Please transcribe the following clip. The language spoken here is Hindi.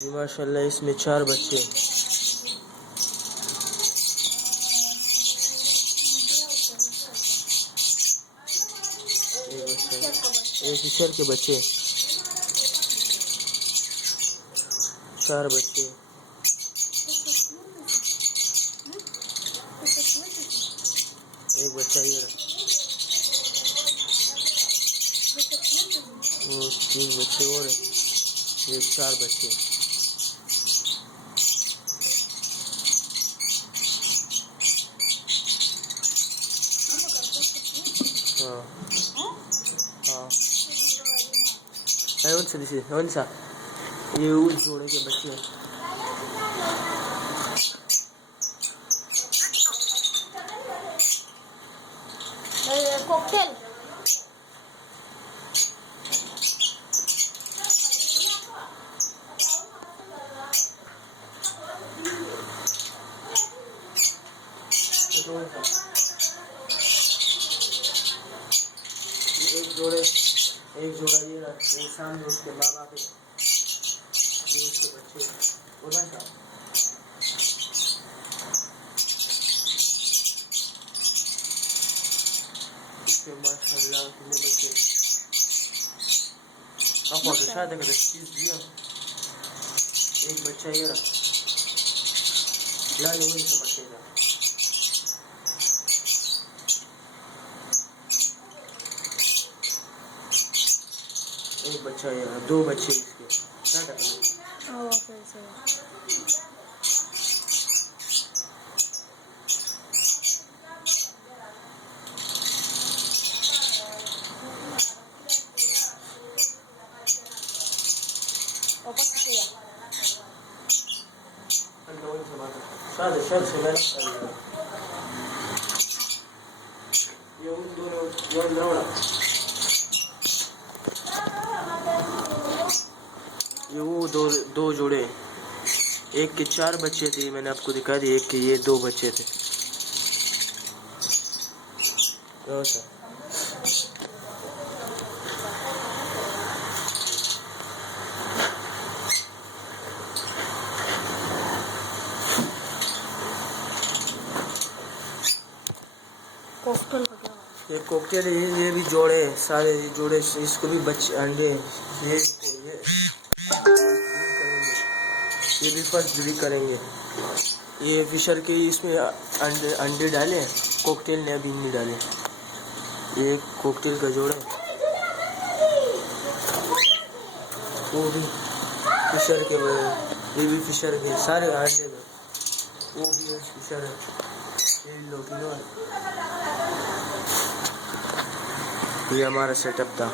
जी माशाल्लाह, इसमें 4 बच्चे। एक फिशर के बच्चे, 4 बच्चे। एक बच्चा ये रहा, वो 3 बच्चे और है, ये 4 बच्चे। हाँ हाँ, कौन सा ये उस जोड़े के बच्चे हैं। कॉकटेल एक जोड़ा ये रहा, वो सामने उसके माँ बाप है, ये उसके बच्चे बोला था। इसके माशाल्लाह कितने बच्चे। अब फोटो शायद अगर चीज दिया, एक बच्चा ये रहा, लाल वही समझेगा। एक बच्चा ये रहा, 2 बच्चे इसके। क्या करना? Okay sir. वापस किया ये वो दो जोड़े, एक के 4 बच्चे थे, मैंने आपको दिखा दिए, एक के ये 2 बच्चे थे। कॉकटेल ये कॉकटेल, ये भी जोड़े, सारे ये जोड़े, इसको भी बच्चे अंडे, ये भी फर्स्ट ब्रीड करेंगे। ये फिशर के इसमें अंडे डाले, कॉकटेल ने अभी नहीं डाले। ये कॉकटेल का जोड़ा, वो भी फिशर के, ये भी फिशर के, सारे अंडे में, वो भी फिशर है। ये लोग, ये हमारा सेटअप था।